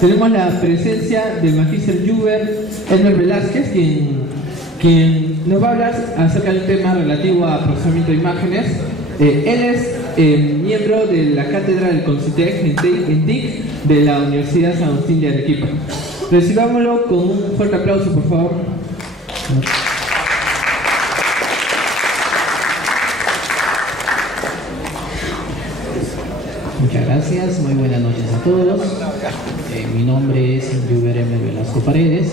tenemos la presencia del magíster Juber Elmer Velázquez, quien nos va a hablar acerca de un tema relativo a procesamiento de imágenes. Él es miembro de la cátedra del CONCITEC en TIC de la Universidad San Agustín de Arequipa. Recibámoslo con un fuerte aplauso, por favor. Muchas gracias, muy buenas noches a todos. Mi nombre es Juber M. Velasco Paredes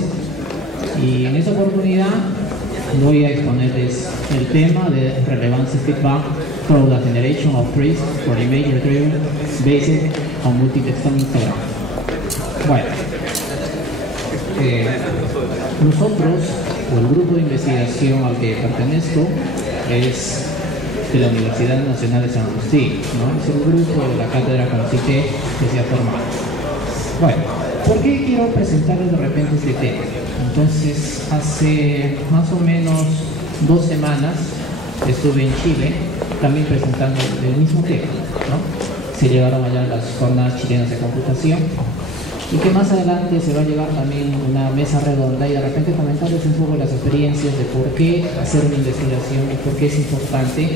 y en esta oportunidad voy a exponerles el tema de Relevance Feedback for the Generation of Trees for Image Retrieval Based on Multitextual Histogram. Bueno, nosotros, o el grupo de investigación al que pertenezco, es de la Universidad Nacional de San Agustín, ¿no? Es el grupo de la cátedra CONCITEC que se ha formado. Bueno, ¿por qué quiero presentarles de repente este tema? Entonces, hace más o menos 2 semanas estuve en Chile también presentando el mismo tema, ¿no? Se llevaron allá las jornadas chilenas de computación y que más adelante se va a llevar también una mesa redonda y de repente comentarles un poco las experiencias de por qué hacer una investigación y por qué es importante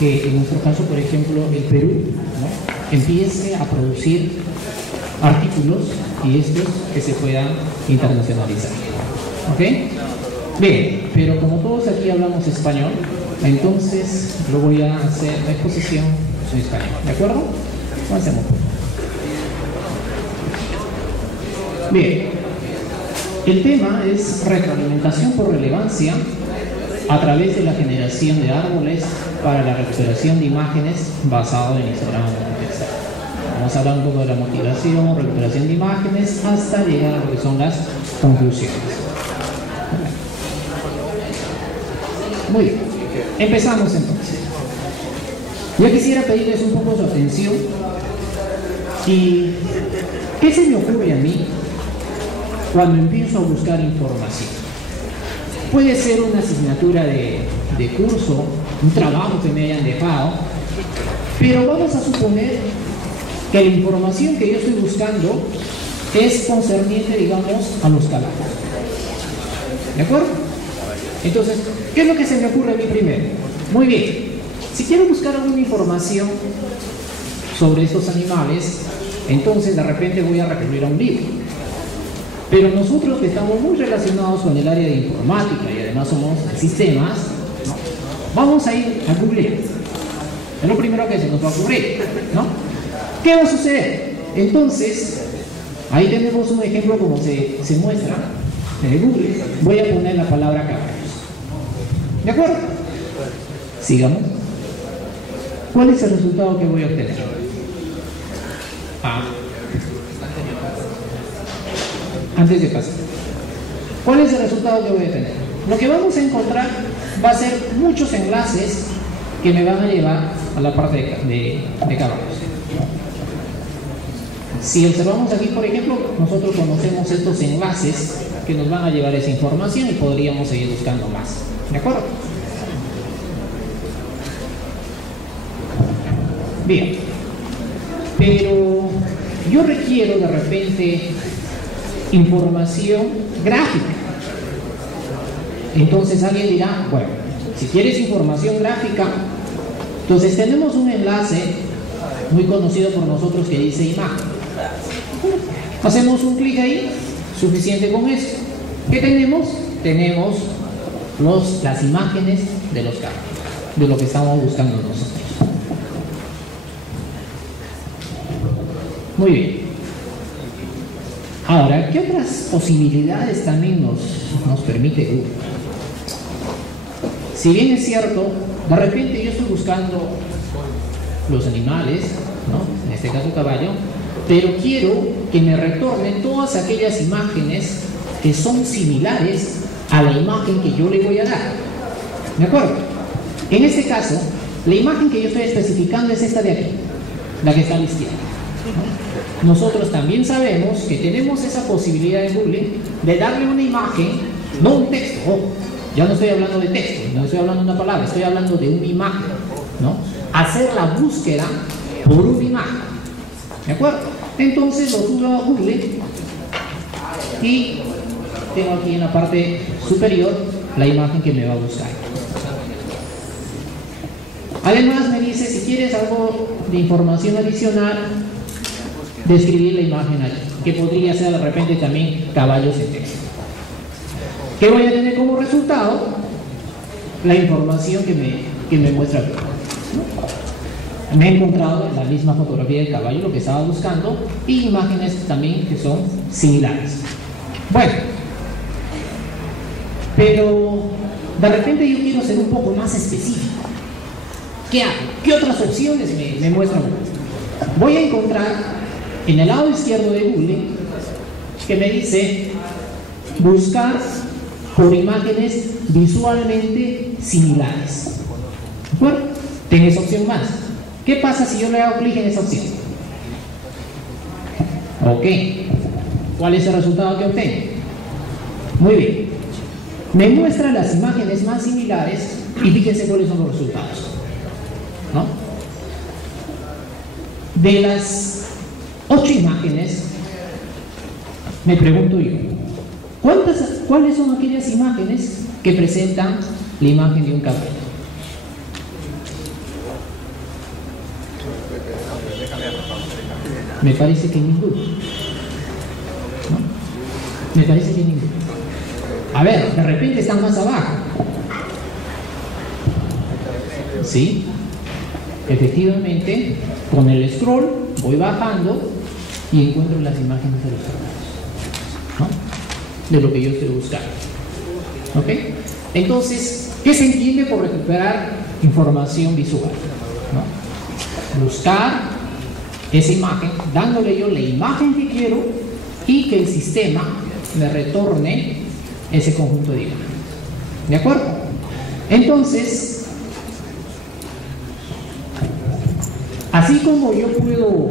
que en nuestro caso, por ejemplo, el Perú, ¿no?, empiece a producir artículos y estos que se puedan internacionalizar. ¿Ok? Bien, pero como todos aquí hablamos español, entonces lo voy a hacer la exposición en español. ¿De acuerdo? Avancemos. Bien, el tema es retroalimentación por relevancia a través de la generación de árboles para la recuperación de imágenes basado en histograma multitextual. Vamos a hablar un poco de la motivación, recuperación de imágenes, hasta llegar a lo que son las conclusiones. Muy bien, empezamos entonces. Yo quisiera pedirles un poco su atención y ¿qué se me ocurre a mí cuando empiezo a buscar información? Puede ser una asignatura de curso, un trabajo que me hayan dejado, pero vamos a suponer que la información que yo estoy buscando es concerniente, digamos, a los calabozos. ¿De acuerdo? Entonces, ¿qué es lo que se me ocurre a mí primero? Muy bien, si quiero buscar alguna información sobre estos animales, entonces de repente voy a recurrir a un libro. Pero nosotros que estamos muy relacionados con el área de informática y además somos sistemas, ¿no?, vamos a ir a Google. Es lo primero que se nos va a ocurrir, ¿no? ¿Qué va a suceder? Entonces, ahí tenemos un ejemplo como se muestra en Google. Voy a poner la palabra caballos. ¿De acuerdo? Sigamos. ¿Cuál es el resultado que voy a obtener? Antes de pasar, ¿cuál es el resultado que voy a tener? Lo que vamos a encontrar va a ser muchos enlaces que me van a llevar a la parte de caballos. Si observamos aquí, por ejemplo, nosotros conocemos estos enlaces que nos van a llevar esa información y podríamos seguir buscando más. ¿De acuerdo? Bien, pero yo requiero de repente información gráfica. Entonces alguien dirá, bueno, si quieres información gráfica, entonces tenemos un enlace muy conocido por nosotros que dice imagen. Hacemos un clic ahí, suficiente con eso. ¿Qué tenemos? Tenemos las imágenes de los caballos, de lo que estamos buscando nosotros. Muy bien. Ahora, ¿qué otras posibilidades también nos permite Google? Si bien es cierto, de repente yo estoy buscando los animales, ¿no?, en este caso caballo, pero quiero que me retornen todas aquellas imágenes que son similares a la imagen que yo le voy a dar. ¿De acuerdo? En este caso, la imagen que yo estoy especificando es esta de aquí, la que está a la izquierda, ¿no? Nosotros también sabemos que tenemos esa posibilidad en Google de darle una imagen, no un texto. Ya no estoy hablando de texto, no estoy hablando de una palabra, estoy hablando de una imagen, ¿no? Hacer la búsqueda por una imagen. ¿De acuerdo? Entonces lo subo a Google y tengo aquí en la parte superior la imagen que me va a buscar. Además me dice, si quieres algo de información adicional, describir la imagen allí, que podría ser de repente también caballos en texto. ¿Qué voy a tener como resultado? La información que me muestra aquí. Me he encontrado la misma fotografía del caballo, lo que estaba buscando, y imágenes también que son similares. Bueno, pero de repente yo quiero ser un poco más específico. ¿Qué hago? ¿Qué otras opciones me muestran? Voy a encontrar en el lado izquierdo de Google que me dice buscar por imágenes visualmente similares. ¿De acuerdo? Tengo esa opción más. ¿Qué pasa si yo le hago clic en esa opción? Ok. ¿Cuál es el resultado que obtengo? Muy bien. Me muestra las imágenes más similares y fíjense cuáles son los resultados, ¿no? De las 8 imágenes, me pregunto yo, ¿cuáles son aquellas imágenes que presentan la imagen de un caballo? Me parece que ninguno, ¿no? Me parece que ninguno. A ver, de repente están más abajo. ¿Sí? Efectivamente, con el scroll voy bajando y encuentro las imágenes de los caballos, ¿no? De lo que yo estoy buscando. ¿Ok? Entonces, ¿qué se entiende por recuperar información visual? ¿No? Buscar esa imagen, dándole yo la imagen que quiero y que el sistema me retorne ese conjunto de imágenes. ¿De acuerdo? Entonces, así como yo puedo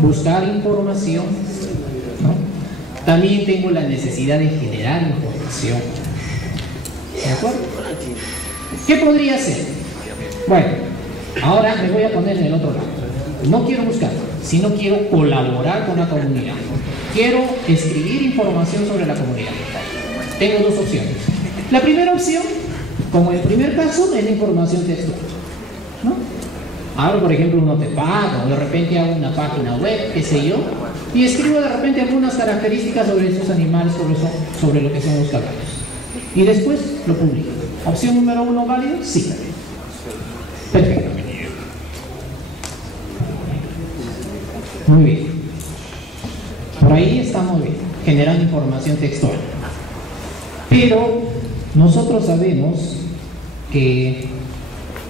buscar información, ¿no? También tengo la necesidad de generar información. ¿De acuerdo? ¿Qué podría hacer? Bueno, ahora me voy a poner en el otro lado. No quiero buscar, sino quiero colaborar con la comunidad. Quiero escribir información sobre la comunidad. Tengo dos opciones. La primera opción, como en el primer caso, es la información textual, ¿no? Abro, por ejemplo, un notepad o de repente hago una página web, qué sé yo, y escribo de repente algunas características sobre estos animales, sobre lo que son los caballos. Y después lo publico. Opción número 1, ¿válido? Sí. Perfecto. Muy bien. Por ahí está muy bien, generando información textual. Pero nosotros sabemos que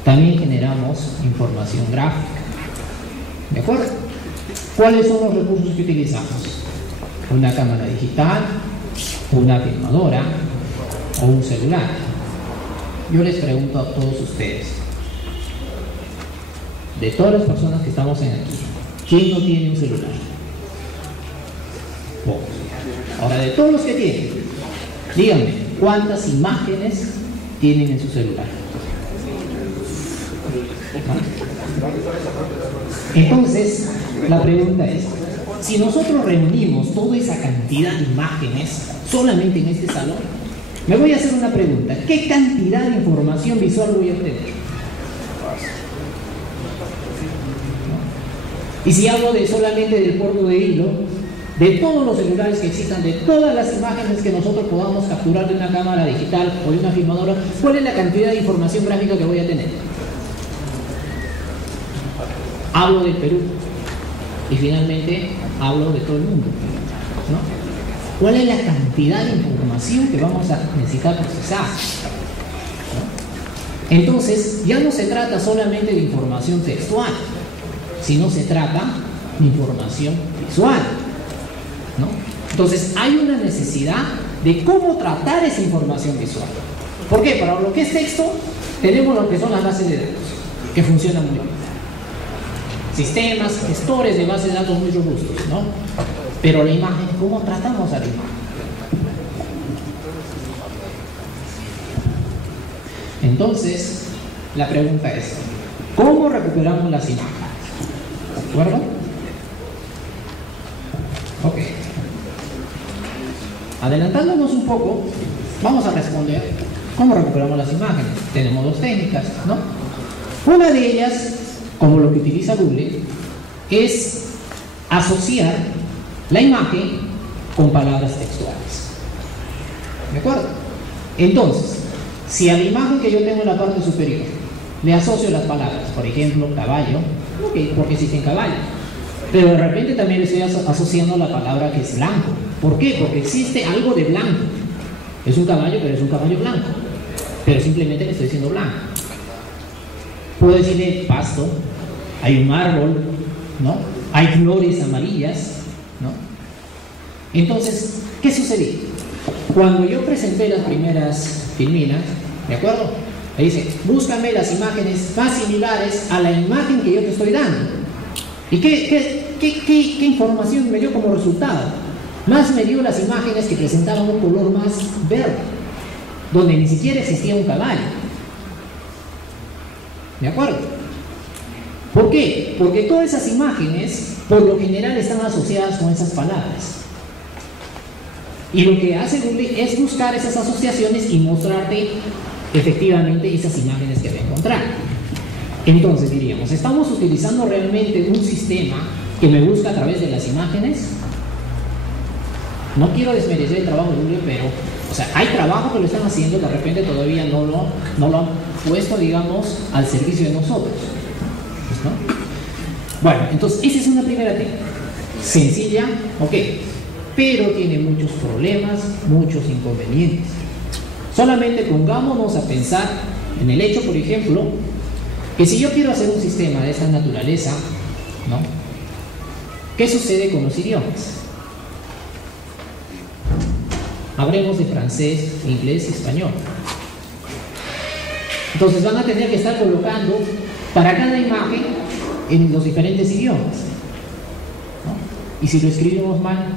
también generamos información gráfica. ¿De acuerdo? ¿Cuáles son los recursos que utilizamos? Una cámara digital, una filmadora o un celular. Yo les pregunto a todos ustedes, de todas las personas que estamos en aquí, ¿quién no tiene un celular? Pocos. Ahora, de todos los que tienen, díganme, ¿cuántas imágenes tienen en su celular? Entonces, la pregunta es, si nosotros reunimos toda esa cantidad de imágenes solamente en este salón, me voy a hacer una pregunta, ¿qué cantidad de información visual voy a obtener? Y si hablo de solamente del puerto de hilo, de todos los celulares que existan, de todas las imágenes que nosotros podamos capturar de una cámara digital o de una filmadora, ¿cuál es la cantidad de información gráfica que voy a tener? Hablo del Perú y finalmente hablo de todo el mundo, ¿no? ¿Cuál es la cantidad de información que vamos a necesitar procesar? ¿No? Entonces, ya no se trata solamente de información textual, sino se trata de información visual, ¿no? Entonces, hay una necesidad de cómo tratar esa información visual. ¿Por qué? Para lo que es texto, tenemos lo que son las bases de datos, que funcionan muy bien. Sistemas, gestores de bases de datos muy robustos, ¿no? Pero la imagen, ¿cómo tratamos a la imagen? Entonces, la pregunta es, ¿cómo recuperamos las imágenes? ¿De acuerdo? adelantándonos un poco, vamos a responder cómo recuperamos las imágenes. Tenemos dos técnicas, ¿no? Una de ellas, como lo que utiliza Google, es asociar la imagen con palabras textuales. ¿De acuerdo? Entonces, si a la imagen que yo tengo en la parte superior le asocio las palabras, por ejemplo, caballo, porque existen caballos, pero de repente también le estoy asociando la palabra que es blanco. ¿Por qué? Porque existe algo de blanco. Es un caballo, pero es un caballo blanco, pero simplemente le estoy diciendo blanco. Puedo decirle pasto, hay un árbol, ¿no? Hay flores amarillas, ¿no? Entonces, ¿qué sucedió? Cuando yo presenté las primeras filminas, ¿de acuerdo? Ahí dice, búscame las imágenes más similares a la imagen que yo te estoy dando. ¿Y qué información me dio como resultado? Más me dio las imágenes que presentaban un color más verde, donde ni siquiera existía un caballo. ¿De acuerdo? ¿Por qué? Porque todas esas imágenes, por lo general, están asociadas con esas palabras. Y lo que hace Google es buscar esas asociaciones y mostrarte efectivamente esas imágenes que va a encontrar. Entonces diríamos, ¿estamos utilizando realmente un sistema que me busca a través de las imágenes? No quiero desmerecer el trabajo de Google, pero, o sea, hay trabajo que lo están haciendo, de repente todavía no lo han puesto, digamos, al servicio de nosotros, ¿no? Bueno, entonces, esa es una primera técnica. Sencilla, ok, pero tiene muchos problemas, muchos inconvenientes. Solamente pongámonos a pensar en el hecho, por ejemplo, que si yo quiero hacer un sistema de esta naturaleza, ¿no? ¿Qué sucede con los idiomas? Hablemos de francés, inglés y español. Entonces van a tener que estar colocando para cada imagen en los diferentes idiomas, ¿no? Y si lo escribimos mal,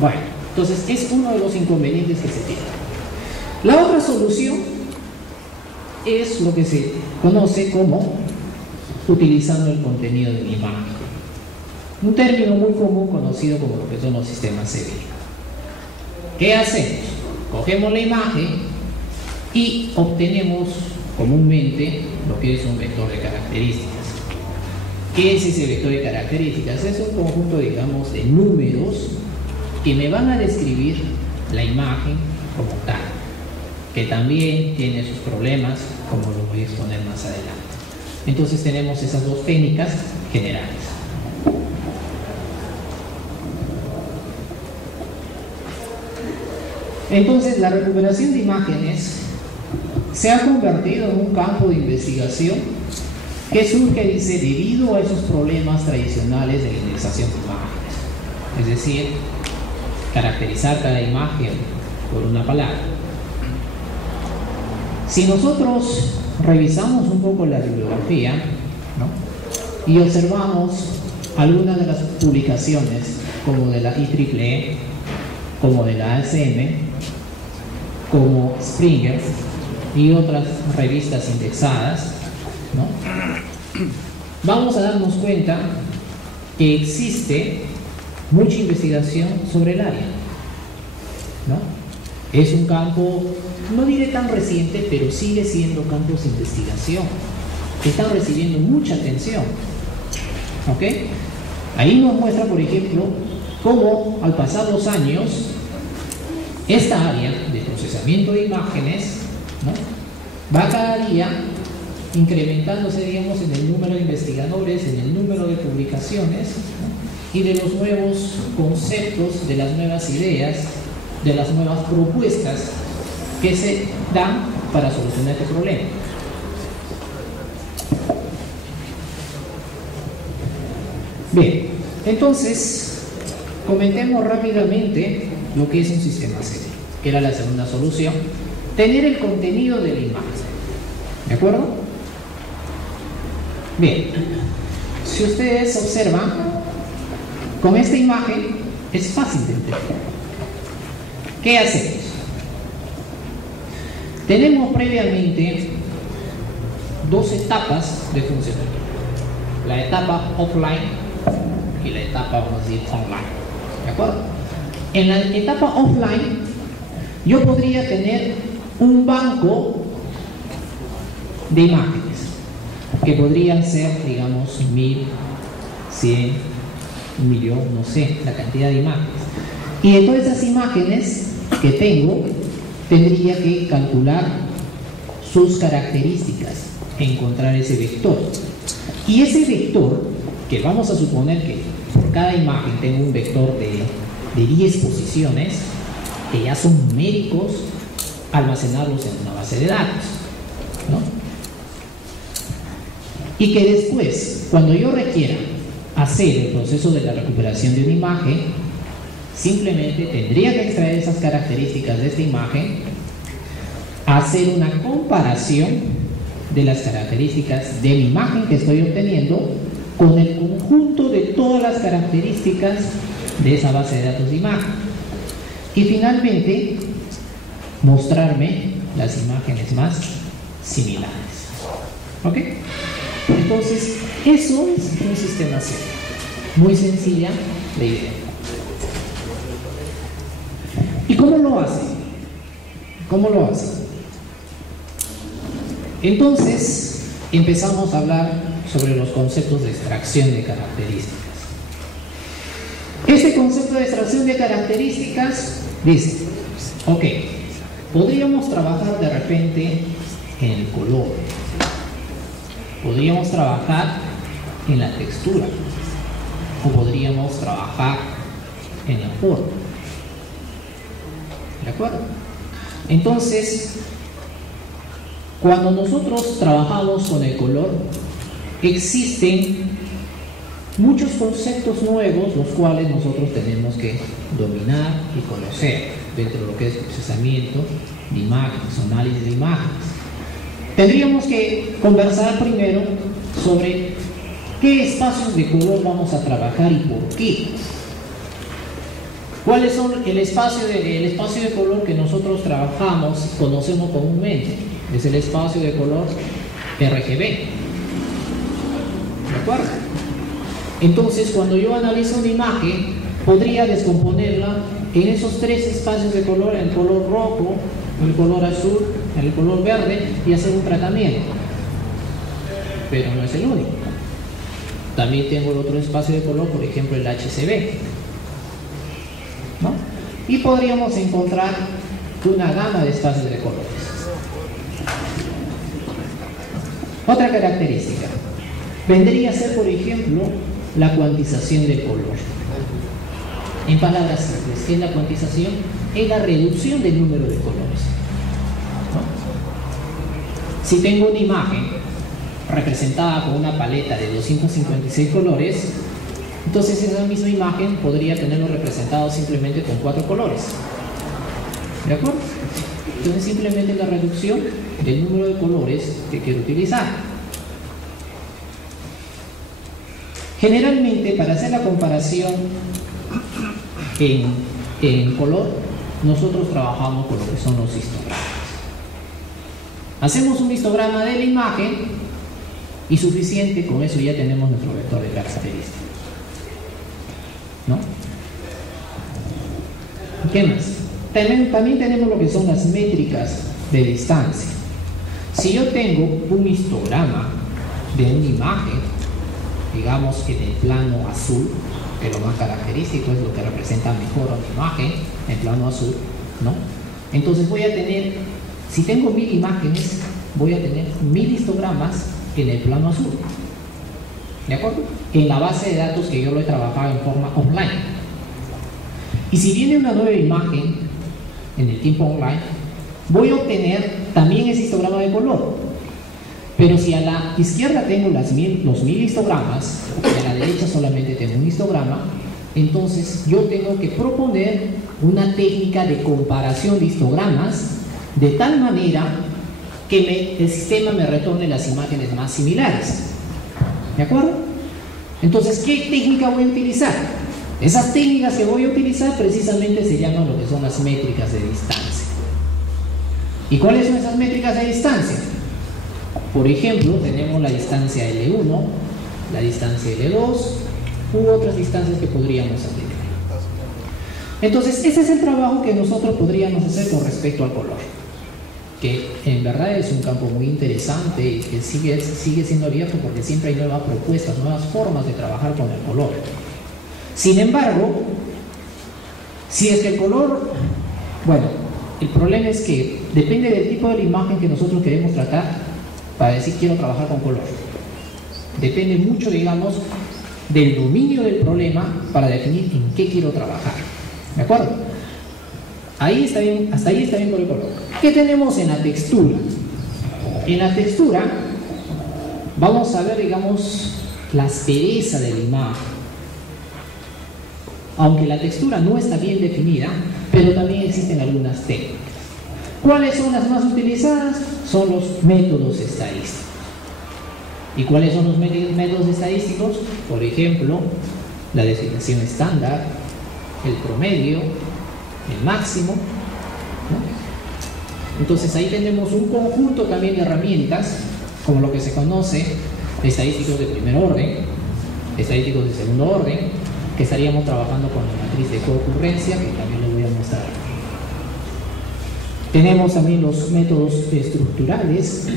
bueno, entonces es uno de los inconvenientes que se tiene. La otra solución es lo que se conoce como utilizando el contenido de la imagen. Un término muy común conocido como lo que son los sistemas CBI. ¿Qué hacemos? Cogemos la imagen y obtenemos comúnmente lo que es un vector de características. ¿Qué es ese vector de características? Es un conjunto, digamos, de números que me van a describir la imagen como tal, que también tiene sus problemas, como lo voy a exponer más adelante. Entonces tenemos esas dos técnicas generales. Entonces la recuperación de imágenes se ha convertido en un campo de investigación que surge, dice, debido a esos problemas tradicionales de la indexación de imágenes. Es decir, caracterizar cada imagen por una palabra. Si nosotros revisamos un poco la bibliografía, ¿no? Y observamos algunas de las publicaciones, como de la IEEE, como de la ASM, como Springer y otras revistas indexadas, ¿no? Vamos a darnos cuenta que existe mucha investigación sobre el área, ¿no? Es un campo, no diré tan reciente, pero sigue siendo campos de investigación que están recibiendo mucha atención, ¿ok? Ahí nos muestra, por ejemplo, cómo al pasar los años esta área de procesamiento de imágenes, ¿no? va cada día incrementándose, digamos, en el número de investigadores, en el número de publicaciones, ¿no? y de los nuevos conceptos, de las nuevas ideas, de las nuevas propuestas que se dan para solucionar este problema. Bien, entonces comentemos rápidamente lo que es un sistema CBI, que era la segunda solución: tener el contenido de la imagen. ¿De acuerdo? Bien, si ustedes observan, con esta imagen es fácil de entender. ¿Qué hacemos? Tenemos previamente dos etapas de funcionamiento: la etapa offline y la etapa, vamos a decir, online. ¿De acuerdo? En la etapa offline, yo podría tener un banco de imágenes, que podrían ser, digamos, 1000, 100, 1.000.000, no sé, la cantidad de imágenes. Y de todas esas imágenes que tengo, tendría que calcular sus características, encontrar ese vector. Y ese vector, que vamos a suponer que por cada imagen tengo un vector de 10 posiciones, que ya son numéricos, almacenarlos en una base de datos, ¿no? Y que después, cuando yo requiera hacer el proceso de la recuperación de una imagen, simplemente tendría que extraer esas características de esta imagen, hacer una comparación de las características de mi imagen que estoy obteniendo con el conjunto de todas las características de esa base de datos de imagen. Y finalmente, mostrarme las imágenes más similares. ¿Ok? Entonces, eso es un sistema serio. Muy sencilla la idea. ¿Y cómo lo hace? ¿Cómo lo hace? Entonces, empezamos a hablar sobre los conceptos de extracción de características. Este concepto de extracción de características dice, ok, podríamos trabajar de repente en el color, podríamos trabajar en la textura, o podríamos trabajar en la forma. ¿De acuerdo? Entonces, cuando nosotros trabajamos con el color, existen muchos conceptos nuevos los cuales nosotros tenemos que dominar y conocer dentro de lo que es procesamiento de imágenes, análisis de imágenes. Tendríamos que conversar primero sobre qué espacios de color vamos a trabajar y por qué. ¿Cuáles son el espacio de color que nosotros trabajamos, conocemos comúnmente? Es el espacio de color RGB. ¿De acuerdo? Entonces, cuando yo analizo una imagen, podría descomponerla en esos tres espacios de color, el color rojo, el color azul, el color verde, y hacer un tratamiento. Pero no es el único. También tengo el otro espacio de color, por ejemplo, el HCB, ¿no? Y podríamos encontrar una gama de espacios de colores. Otra característica vendría a ser, por ejemplo, la cuantización del color. En palabras simples, ¿qué es la cuantización? Es la reducción del número de colores, ¿no? Si tengo una imagen representada con una paleta de 256 colores, entonces esa misma imagen podría tenerlo representado simplemente con 4 colores. ¿De acuerdo? Entonces simplemente la reducción del número de colores que quiero utilizar. Generalmente, para hacer la comparación en color, nosotros trabajamos con lo que son los histogramas. Hacemos un histograma de la imagen y suficiente, con eso ya tenemos nuestro vector de características, ¿no? ¿Qué más? También tenemos lo que son las métricas de distancia. Si yo tengo un histograma de una imagen, digamos que en el plano azul, que lo más característico es lo que representa mejor a la imagen, en plano azul, ¿no? Entonces voy a tener, si tengo 1000 imágenes, voy a tener 1000 histogramas en el plano azul. ¿De acuerdo? En la base de datos que yo lo he trabajado en forma online. Y si viene una nueva imagen en el tiempo online, voy a obtener también ese histograma de color. Pero si a la izquierda tengo los 1000 histogramas y a la derecha solamente tengo un histograma, entonces yo tengo que proponer una técnica de comparación de histogramas de tal manera que el sistema me retorne las imágenes más similares. ¿De acuerdo? Entonces, ¿qué técnica voy a utilizar? Esas técnicas que voy a utilizar precisamente se llaman lo que son las métricas de distancia. ¿Y cuáles son esas métricas de distancia? Por ejemplo, tenemos la distancia L1, la distancia L2 u otras distancias que podríamos aplicar. Entonces, ese es el trabajo que nosotros podríamos hacer con respecto al color, que en verdad es un campo muy interesante y que sigue siendo abierto porque siempre hay nuevas propuestas, nuevas formas de trabajar con el color. Sin embargo, si es que el color, bueno, el problema es que depende del tipo de la imagen que nosotros queremos tratar para decir quiero trabajar con color. Depende mucho, digamos, del dominio del problema para definir en qué quiero trabajar. ¿De acuerdo? Ahí está bien, hasta ahí está bien por el color. ¿Qué tenemos en la textura? En la textura vamos a ver, digamos, la aspereza de la imagen. Aunque la textura no está bien definida, pero también existen algunas técnicas. ¿Cuáles son las más utilizadas? Son los métodos estadísticos. ¿Y cuáles son los métodos estadísticos? Por ejemplo, la desviación estándar, el promedio, el máximo, ¿no? Entonces ahí tenemos un conjunto también de herramientas, como lo que se conoce, estadísticos de primer orden, estadísticos de segundo orden, que estaríamos trabajando con la matriz de coocurrencia, que también les voy a mostrar. Tenemos también los métodos estructurales,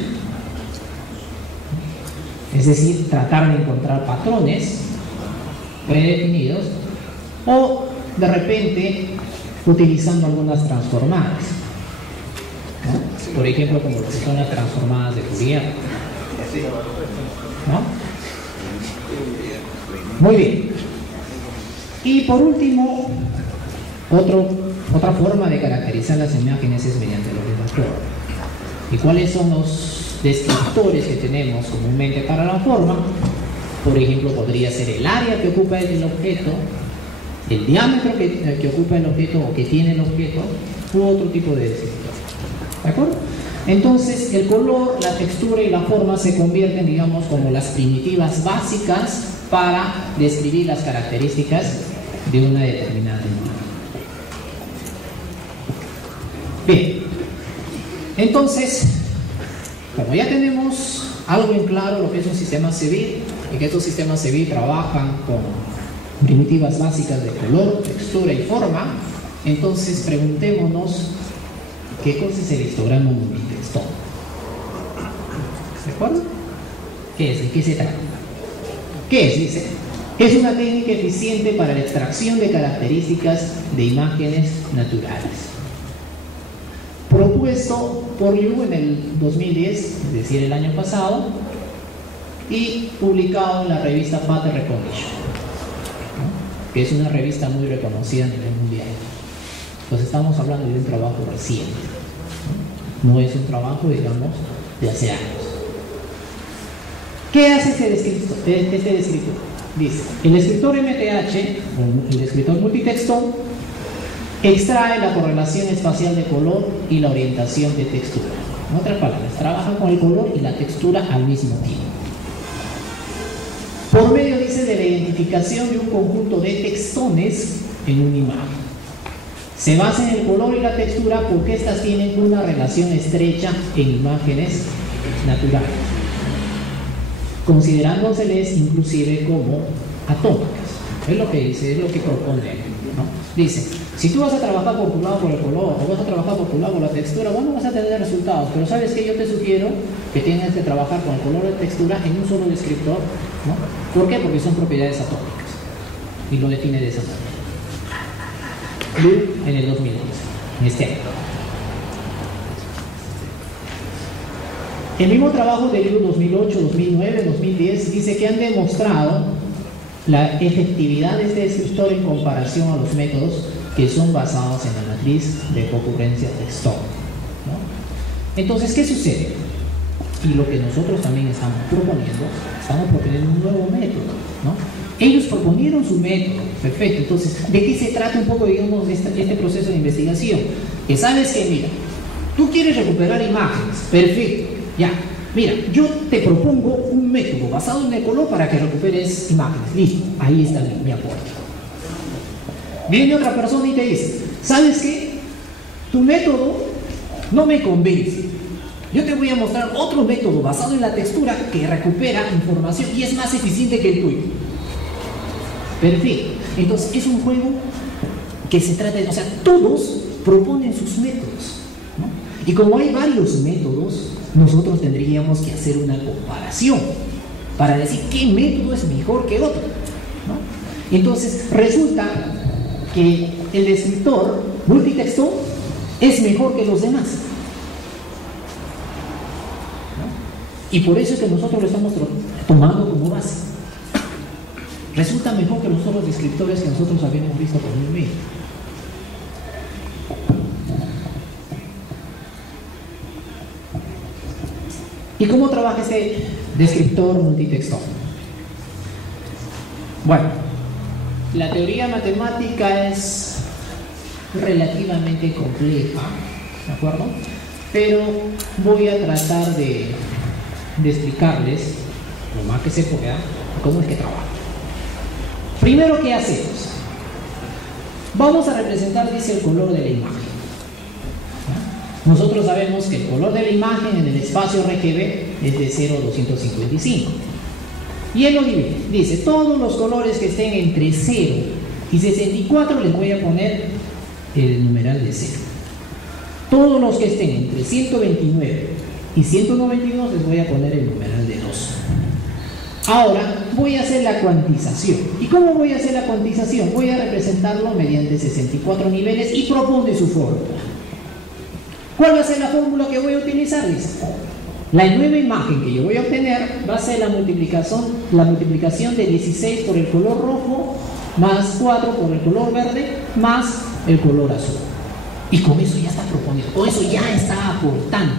es decir, tratar de encontrar patrones predefinidos, o de repente utilizando algunas transformadas, ¿no? Por ejemplo, como lo que son las transformadas de Fourier, ¿no? Muy bien. Y por último, otra forma de caracterizar las imágenes es mediante los descriptores. ¿Y cuáles son los descriptores que tenemos comúnmente para la forma? Por ejemplo, podría ser el área que ocupa el objeto, el diámetro que ocupa el objeto o que tiene el objeto, u otro tipo de descriptor. ¿De acuerdo? Entonces, el color, la textura y la forma se convierten, digamos, como las primitivas básicas para describir las características de una determinada imagen. Bien, entonces, como ya tenemos algo en claro lo que es un sistema civil, y que estos sistemas civil trabajan con primitivas básicas de color, textura y forma, entonces preguntémonos qué cosa es el histograma multitextón. ¿De acuerdo? ¿Qué es? ¿De qué se trata? ¿Qué es? Dice, es una técnica eficiente para la extracción de características de imágenes naturales. Propuesto por Liu en el 2010, es decir, el año pasado, y publicado en la revista Pattern Recognition, ¿no? Que es una revista muy reconocida a nivel mundial. Pues estamos hablando de un trabajo reciente, no es un trabajo, digamos, de hace años. ¿Qué hace este descriptor? Dice, el descriptor MTH, el descriptor multitextón, extrae la correlación espacial de color y la orientación de textura. En otras palabras, trabaja con el color y la textura al mismo tiempo. Por medio, dice, de la identificación de un conjunto de textones en una imagen. Se basa en el color y la textura porque éstas tienen una relación estrecha en imágenes naturales, considerándoseles inclusive como atómicas. Es lo que dice, es lo que propone, ¿no? Dice, si tú vas a trabajar por tu lado por el color o vas a trabajar por tu lado por la textura, bueno, vas a tener resultados, pero ¿sabes qué? Yo te sugiero que tengas que trabajar con el color y la textura en un solo descriptor, ¿no? ¿Por qué? Porque son propiedades atómicas y lo define de esa manera. Liu en el 2011, en este año. El mismo trabajo de Liu 2008, 2009, 2010 dice que han demostrado la efectividad de este descriptor en comparación a los métodos que son basados en la matriz de concurrencia de Stone, ¿no? Entonces, ¿qué sucede? Y lo que nosotros también estamos proponiendo un nuevo método, ¿no? Ellos proponieron su método, perfecto. Entonces, ¿de qué se trata un poco, digamos, este proceso de investigación? Que sabes que, mira, tú quieres recuperar imágenes, perfecto, ya. Mira, yo te propongo un método basado en el color para que recuperes imágenes. Listo, ahí está mi aporte. Viene otra persona y te dice, ¿sabes qué? Tu método no me convence. Yo te voy a mostrar otro método basado en la textura que recupera información y es más eficiente que el tuyo. Perfecto. Entonces es un juego que se trata de, o sea, todos proponen sus métodos, ¿no? Y como hay varios métodos, nosotros tendríamos que hacer una comparación para decir qué método es mejor que otro, ¿no? Entonces resulta que el descriptor multitexto es mejor que los demás, ¿no? Y por eso es que nosotros lo estamos tomando como base. Resulta mejor que los otros descriptores que nosotros habíamos visto por un medio. ¿Y cómo trabaja este descriptor multitexto? Bueno, la teoría matemática es relativamente compleja, ¿de acuerdo? Pero voy a tratar de explicarles lo más que se pueda cómo es que trabaja. Primero, ¿qué hacemos? Vamos a representar, dice, el color de la imagen. Nosotros sabemos que el color de la imagen en el espacio RGB es de 0 a 255. Y él lo divide. Dice, todos los colores que estén entre 0 y 64 les voy a poner el numeral de 0. Todos los que estén entre 129 y 192 les voy a poner el numeral de 2. Ahora voy a hacer la cuantización. ¿Y cómo voy a hacer la cuantización? Voy a representarlo mediante 64 niveles y propone su fórmula. ¿Cuál va a ser la fórmula que voy a utilizar? Dice, la nueva imagen que yo voy a obtener va a ser la multiplicación de 16 por el color rojo más 4 por el color verde más el color azul. Y con eso ya está proponiendo, con eso ya está aportando.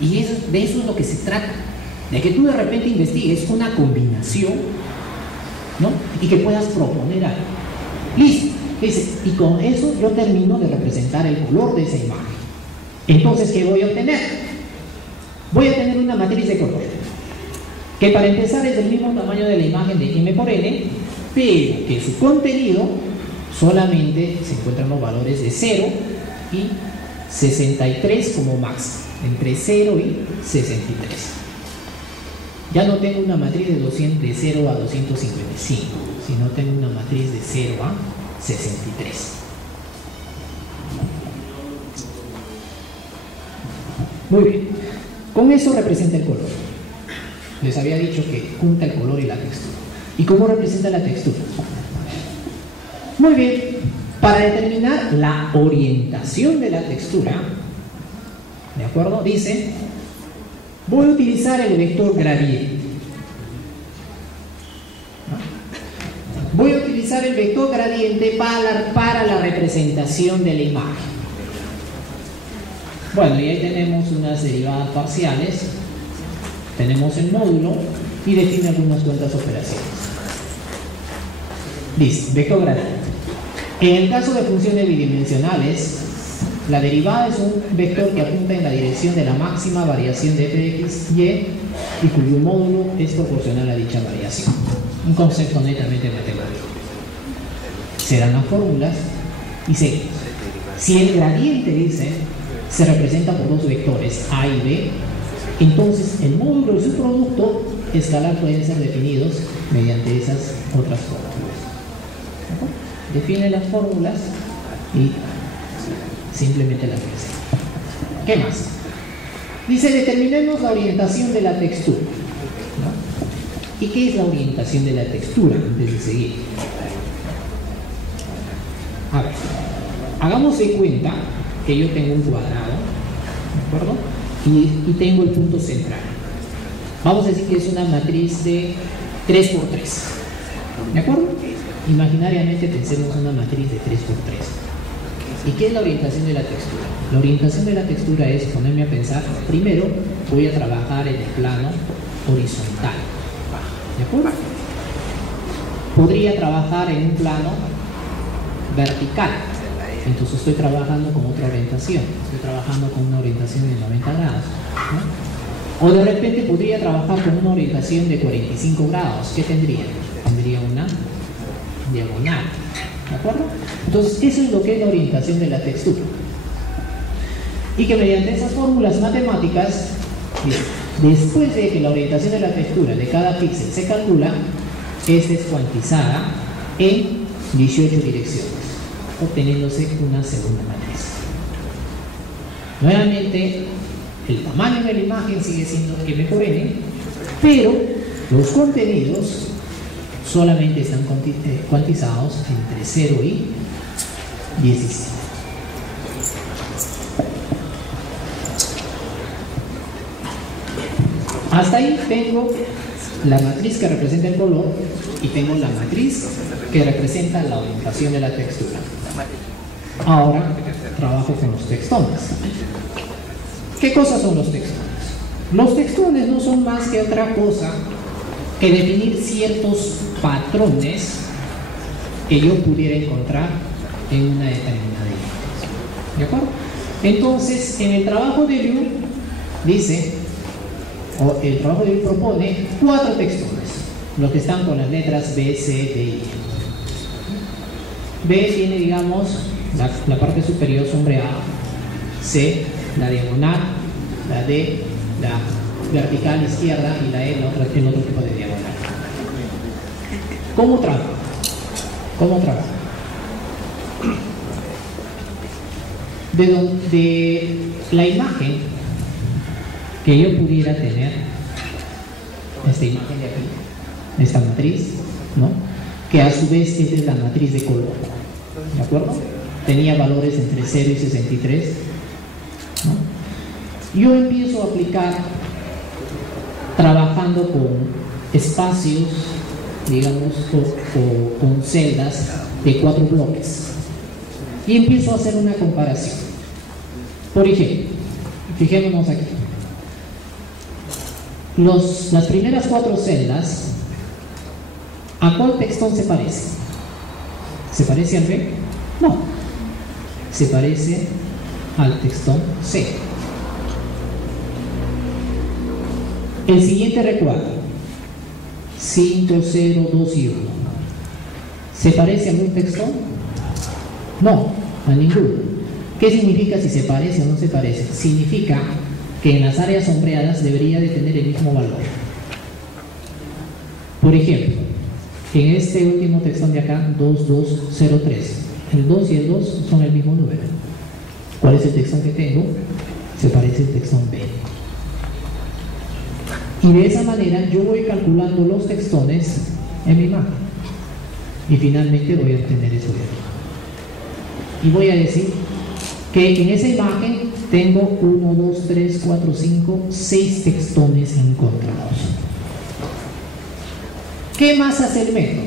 Y de eso es lo que se trata, de que tú de repente investigues una combinación, ¿no? Y que puedas proponer algo. Listo. Dice, y con eso yo termino de representar el color de esa imagen. Entonces, ¿qué voy a obtener? Voy a tener una matriz de color, que para empezar es del mismo tamaño de la imagen de M por N, pero que su contenido solamente se encuentran los valores de 0 y 63 como máximo, entre 0 y 63. Ya no tengo una matriz de 0 a 255, sino tengo una matriz de 0 a 63. Muy bien, con eso representa el color. Les había dicho que junta el color y la textura. ¿Y cómo representa la textura? Muy bien, para determinar la orientación de la textura, ¿de acuerdo? Dice, voy a utilizar el vector gradiente. Voy a utilizar el vector gradiente para la representación de la imagen. Bueno, y ahí tenemos unas derivadas parciales, tenemos el módulo y define algunas cuantas operaciones. Listo, vector gradiente. En el caso de funciones bidimensionales, la derivada es un vector que apunta en la dirección de la máxima variación de f de x, y, y cuyo módulo es proporcional a dicha variación. Un concepto netamente matemático. Se dan las fórmulas y seguimos. Si el gradiente, dice, se representa por dos vectores A y B, entonces el módulo y su producto escalar pueden ser definidos mediante esas otras fórmulas. Define las fórmulas y simplemente las presenta. ¿Qué más? Dice, determinemos la orientación de la textura, ¿no? ¿Y qué es la orientación de la textura? Antes de seguir, a ver, hagamos de cuenta que yo tengo un cuadrado, ¿de acuerdo? Y tengo el punto central. Vamos a decir que es una matriz de 3 por 3, ¿de acuerdo? Imaginariamente pensemos una matriz de 3 por 3. ¿Y qué es la orientación de la textura? La orientación de la textura es ponerme a pensar, primero voy a trabajar en el plano horizontal, ¿de acuerdo? Podría trabajar en un plano vertical, entonces estoy trabajando con otra orientación, estoy trabajando con una orientación de 90 grados, ¿no? O de repente podría trabajar con una orientación de 45 grados, ¿qué tendría? Tendría una diagonal, ¿de acuerdo? Entonces eso es lo que es la orientación de la textura, y que mediante esas fórmulas matemáticas, después de que la orientación de la textura de cada píxel se calcula, esta es cuantizada en 18 direcciones, obteniéndose una segunda matriz. Nuevamente, el tamaño de la imagen sigue siendo M por N, pero los contenidos solamente están cuantizados entre 0 y 17. Hasta ahí tengo la matriz que representa el color y tengo la matriz que representa la orientación de la textura. Ahora trabajo con los textones. ¿Qué cosas son los textones? Los textones no son más que otra cosa que definir ciertos patrones que yo pudiera encontrar en una determinada imagen. ¿De acuerdo? Entonces, en el trabajo de Liu dice, o el trabajo de Liu propone 4 textones, los que están con las letras B, C, D, I. B tiene, digamos, la parte superior sombreada, C, la diagonal, la D, la vertical izquierda y la E, el otro tipo de diagonal. ¿Cómo trabaja? ¿Cómo trabaja? De la imagen que yo pudiera tener, esta imagen de aquí, esta matriz, ¿no? Que a su vez es la matriz de color, ¿de acuerdo? Tenía valores entre 0 y 63, ¿no? Yo empiezo a aplicar trabajando con espacios, digamos, o con celdas de 4 bloques y empiezo a hacer una comparación. Por ejemplo, fijémonos aquí, las primeras 4 celdas, ¿a cuál textón se parece? ¿Se parece al B? No, se parece al textón C. El siguiente recuadro, 5, 0, 2 y 1, ¿se parece a algún textón? No, a ninguno. ¿Qué significa si se parece o no se parece? Significa que en las áreas sombreadas debería de tener el mismo valor. Por ejemplo, en este último textón de acá, 2203, el 2 y el 2 son el mismo número. ¿Cuál es el textón que tengo? Se parece al textón B. Y de esa manera yo voy calculando los textones en mi imagen y finalmente voy a obtener eso de aquí. Y voy a decir que en esa imagen tengo 1, 2, 3, 4, 5, 6 textones encontrados. ¿Qué más hace el método?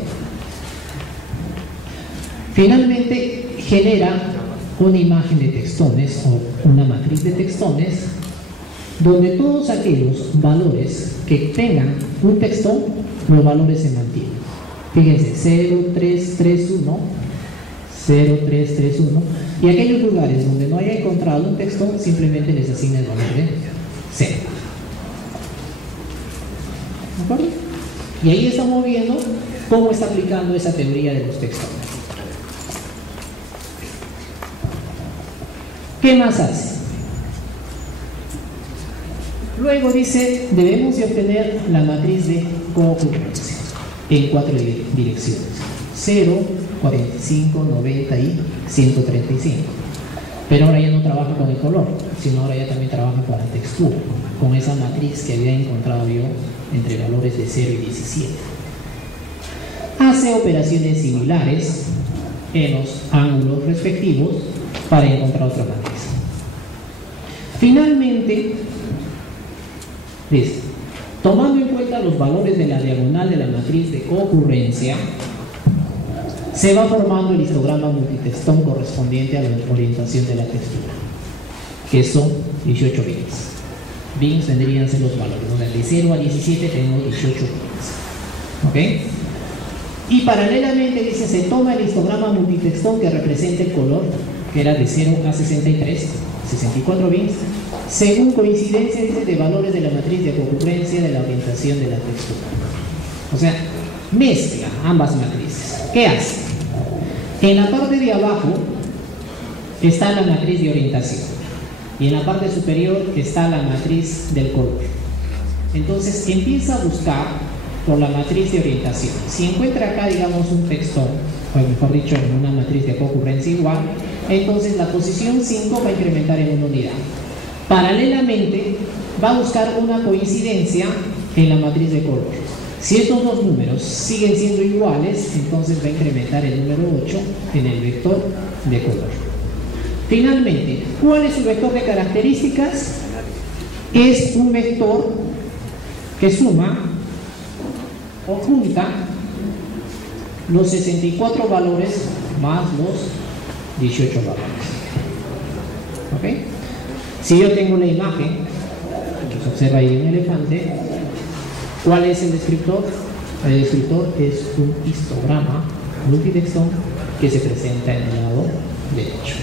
Finalmente genera una imagen de textones o una matriz de textones donde todos aquellos valores que tengan un textón, los valores se mantienen. Fíjense, 0, 3, 3, 1, 0, 3, 3, 1, y aquellos lugares donde no haya encontrado un textón, simplemente les asigna el valor de 0. ¿De acuerdo? Y ahí estamos viendo cómo está aplicando esa teoría de los textones. ¿Qué más hace? Luego dice, debemos de obtener la matriz de concurrencia en 4 direcciones: 0, 45, 90 y 135. Pero ahora ya no trabaja con el color, sino ahora ya también trabaja con la textura, con esa matriz que había encontrado yo entre valores de 0 y 17. Hace operaciones similares en los ángulos respectivos para encontrar otra matriz. Finalmente, tomando en cuenta los valores de la diagonal de la matriz de concurrencia, se va formando el histograma multitextón correspondiente a la orientación de la textura, que son 18 bits. Bits vendrían a ser los valores, ¿no? De 0 a 17 tenemos 18 bits. ¿Ok? Y paralelamente, dice, se toma el histograma multitextón que representa el color, que era de 0 a 63, 64 bits, según coincidencia, dice, de valores de la matriz de concurrencia de la orientación de la textura. O sea, mezcla ambas matrices. ¿Qué hace? En la parte de abajo está la matriz de orientación y en la parte superior está la matriz del color. Entonces empieza a buscar por la matriz de orientación. Si encuentra acá, digamos, un texto, o mejor dicho, en una matriz de concurrencia igual, entonces la posición 5 va a incrementar en una unidad. Paralelamente, va a buscar una coincidencia en la matriz de color. Si estos dos números siguen siendo iguales, entonces va a incrementar el número 8 en el vector de color. Finalmente, ¿cuál es su vector de características? Es un vector que suma o junta los 64 valores más los 18 valores. ¿Ok? Si yo tengo la imagen, que se observa ahí un elefante, ¿cuál es el descriptor? El descriptor es un histograma multitextón que se presenta en el lado derecho.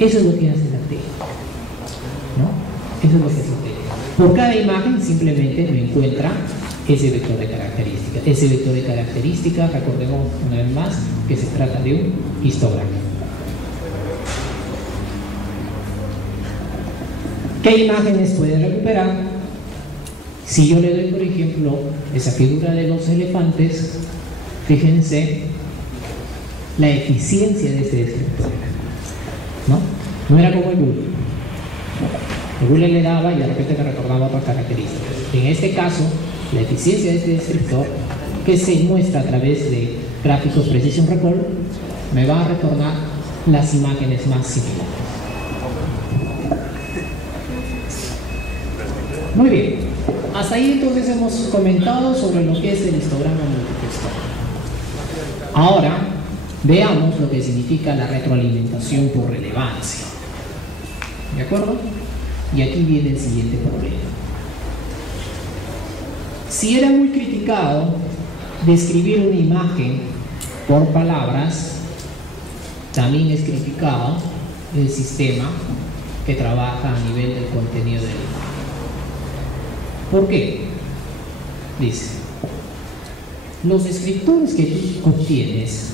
Eso es lo que hace la T, ¿no? Eso es lo que hace la T. Por cada imagen simplemente me encuentra ese vector de característica. Ese vector de característica, recordemos una vez más que se trata de un histograma. ¿Qué imágenes puede recuperar? Si yo le doy, por ejemplo, esa figura de los elefantes, fíjense la eficiencia de este descriptor, ¿no? No era como el Google. El Google le daba y de repente me recordaba otras características. En este caso, la eficiencia de este descriptor, que se muestra a través de gráficos Precision Recall, me va a retornar las imágenes más similares. Muy bien, hasta ahí entonces hemos comentado sobre lo que es el histograma multitextual. Ahora veamos lo que significa la retroalimentación por relevancia. ¿De acuerdo? Y aquí viene el siguiente problema. Si era muy criticado describir una imagen por palabras, también es criticado el sistema que trabaja a nivel del contenido de la imagen. ¿Por qué? Dice, los descriptores que tú obtienes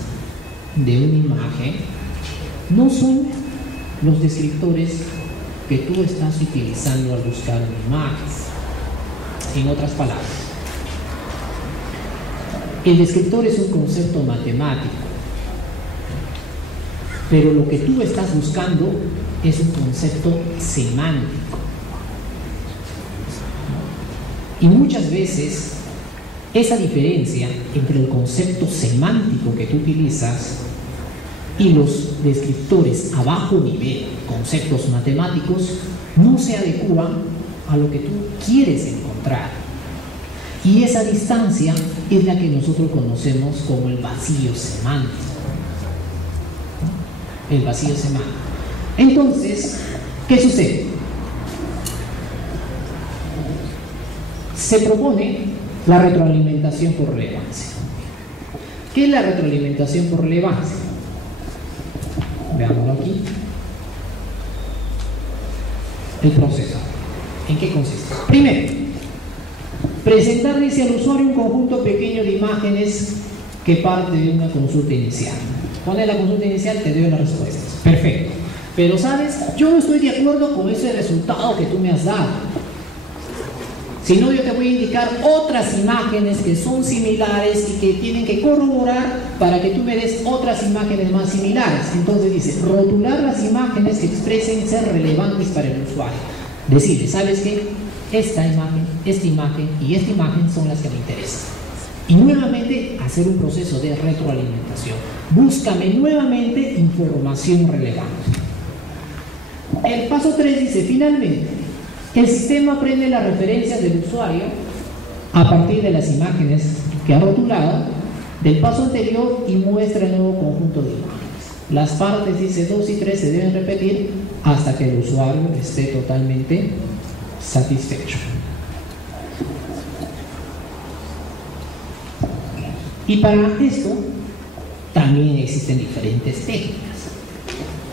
de una imagen no son los descriptores que tú estás utilizando al buscar una imagen. En otras palabras, el descriptor es un concepto matemático, pero lo que tú estás buscando es un concepto semántico. Y muchas veces esa diferencia entre el concepto semántico que tú utilizas y los descriptores a bajo nivel, conceptos matemáticos, no se adecúan a lo que tú quieres encontrar. Y esa distancia es la que nosotros conocemos como el vacío semántico. El vacío semántico. Entonces, ¿qué sucede? Se propone la retroalimentación por relevancia. ¿Qué es la retroalimentación por relevancia? Veámoslo aquí. El proceso. ¿En qué consiste? Primero, presentar, dice al usuario, un conjunto pequeño de imágenes que parte de una consulta inicial. Pone la consulta inicial, te doy las respuestas. Perfecto. Pero, ¿sabes? Yo no estoy de acuerdo con ese resultado que tú me has dado. Si no, yo te voy a indicar otras imágenes que son similares y que tienen que corroborar para que tú me des otras imágenes más similares. Entonces dice, rotular las imágenes que expresen ser relevantes para el usuario. Decirle, ¿sabes qué? Esta imagen y esta imagen son las que me interesan. Y nuevamente hacer un proceso de retroalimentación. Búscame nuevamente información relevante. El paso 3 dice, finalmente, el sistema aprende las referencias del usuario a partir de las imágenes que ha rotulado del paso anterior y muestra el nuevo conjunto de imágenes. Las partes, dice 2 y 3, se deben repetir hasta que el usuario esté totalmente satisfecho. Y para esto también existen diferentes técnicas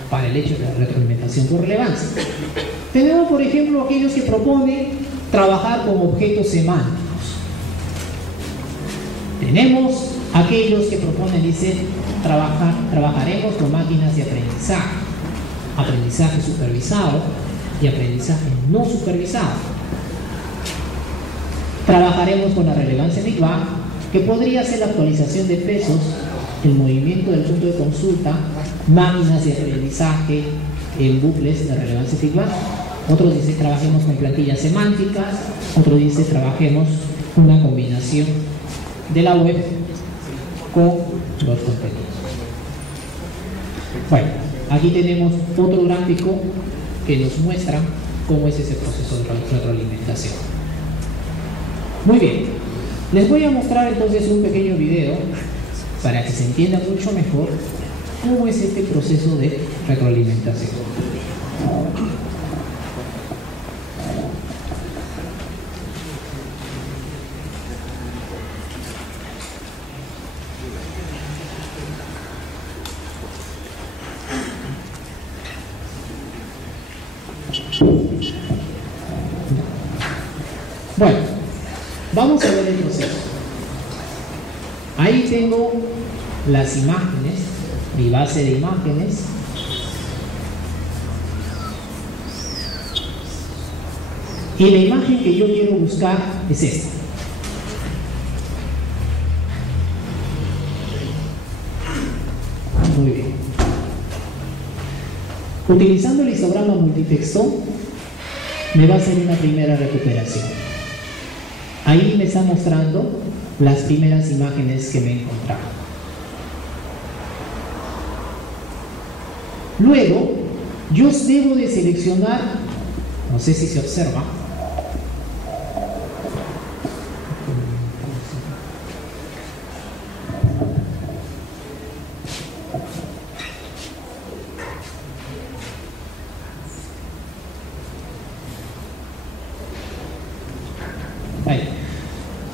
para el hecho de la retroalimentación por relevancia. Tenemos, por ejemplo, aquellos que proponen trabajar con objetos semánticos. Tenemos aquellos que proponen, dice, trabajaremos con máquinas de aprendizaje, aprendizaje supervisado y aprendizaje no supervisado. Trabajaremos con la relevancia Big Bang, que podría ser la actualización de pesos, el movimiento del punto de consulta, máquinas de aprendizaje en bucles de relevancia Big Bang. Otros dicen trabajemos con plantillas semánticas, otros dicen trabajemos una combinación de la web con los contenidos. Bueno, aquí tenemos otro gráfico que nos muestra cómo es ese proceso de retroalimentación. Muy bien, les voy a mostrar entonces un pequeño video para que se entienda mucho mejor cómo es este proceso de retroalimentación. Bueno, vamos a ver el proceso. Ahí tengo las imágenes, mi base de imágenes. Y la imagen que yo quiero buscar es esta. Muy bien. Utilizando el histograma multitexto, me va a hacer una primera recuperación. Ahí me está mostrando las primeras imágenes que me he encontrado. Luego, yo debo de seleccionar, no sé si se observa,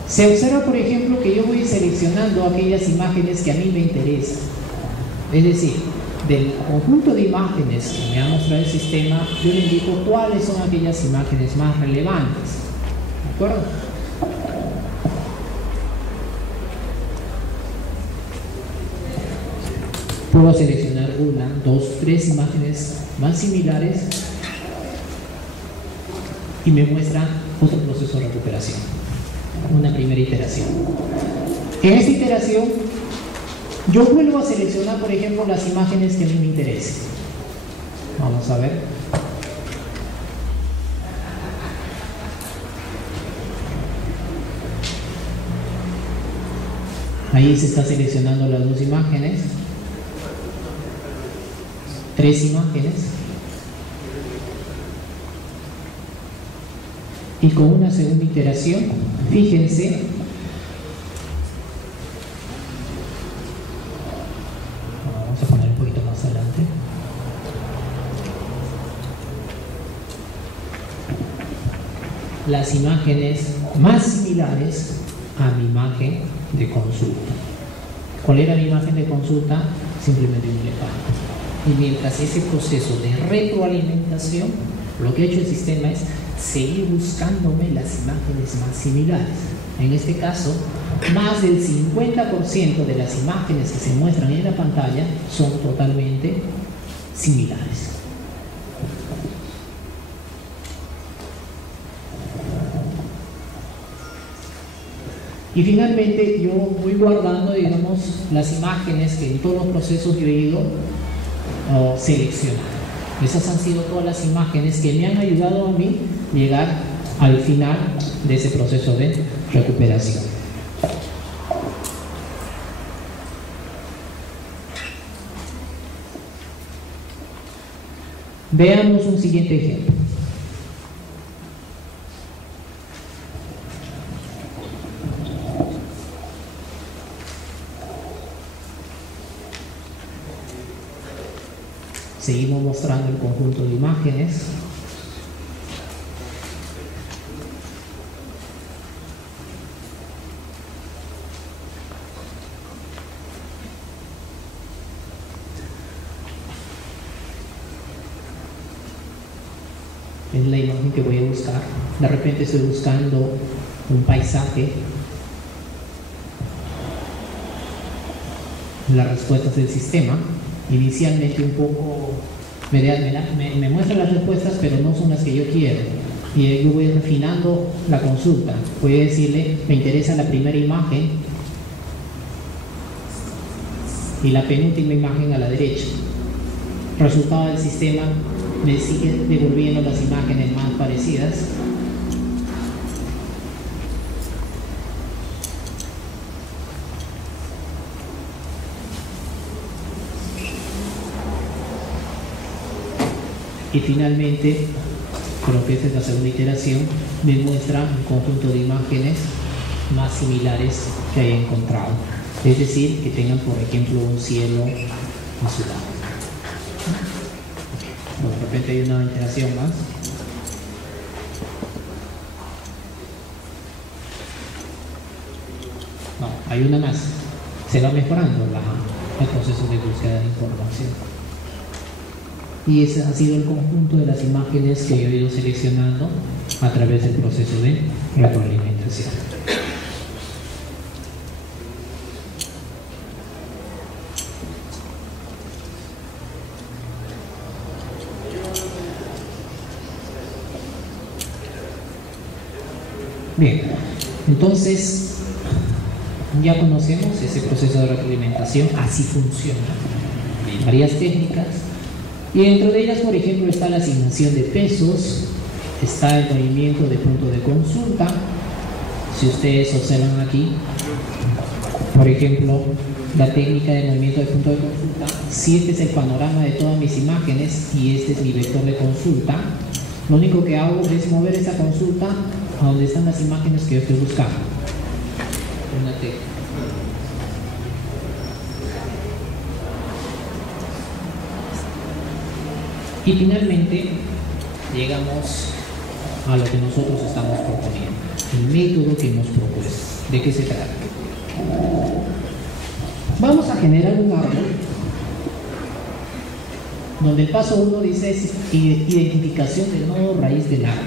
se observa, por ejemplo, que yo voy seleccionando aquellas imágenes que a mí me interesan. Es decir, del conjunto de imágenes que me ha mostrado el sistema, yo le indico cuáles son aquellas imágenes más relevantes. ¿De acuerdo? Puedo seleccionar una, dos, tres imágenes más similares y me muestra otro proceso de recuperación. Una primera iteración. En esta iteración, yo vuelvo a seleccionar, por ejemplo, las imágenes que a mí me interesen. Vamos a ver. Ahí se está seleccionando las dos imágenes. Tres imágenes. Y con una segunda iteración, fíjense, vamos a poner un poquito más adelante, las imágenes más similares a mi imagen de consulta. ¿Cuál era mi imagen de consulta? Simplemente un elefante. Y mientras ese proceso de retroalimentación, lo que ha hecho el sistema es seguir buscándome las imágenes más similares. En este caso, más del 50% de las imágenes que se muestran en la pantalla son totalmente similares. Y finalmente yo voy guardando, digamos, las imágenes que en todos los procesos yo he ido seleccionando. Esas han sido todas las imágenes que me han ayudado a mí llegar al final de ese proceso de recuperación. Veamos un siguiente ejemplo. Seguimos mostrando el conjunto de imágenes. Es la imagen que voy a buscar. De repente estoy buscando un paisaje. Las respuestas del sistema. Inicialmente un poco me muestran las respuestas, pero no son las que yo quiero. y yo voy refinando la consulta. Voy a decirle, me interesa la primera imagen y la penúltima imagen a la derecha. Resultado del sistema me sigue devolviendo las imágenes más parecidas. Y finalmente, creo que esta es la segunda iteración, me muestra un conjunto de imágenes más similares que haya encontrado. Es decir, que tengan, por ejemplo, un cielo azulado. Bueno, de repente hay una iteración más. No, hay una más. Se va mejorando el proceso de búsqueda de información. Y ese ha sido el conjunto de las imágenes que yo he ido seleccionando a través del proceso de retroalimentación. Bien, entonces ya conocemos ese proceso de retroalimentación, así funciona. Varias técnicas. Y dentro de ellas, por ejemplo, está la asignación de pesos, está el movimiento de punto de consulta. Si ustedes observan aquí, por ejemplo, la técnica de movimiento de punto de consulta, si este es el panorama de todas mis imágenes y este es mi vector de consulta, lo único que hago es mover esa consulta a donde están las imágenes que yo estoy buscando. Una técnica. Y finalmente llegamos a lo que nosotros estamos proponiendo, el método que hemos propuesto. ¿De qué se trata? Vamos a generar un árbol donde el paso 1 dice identificación del nodo raíz del árbol,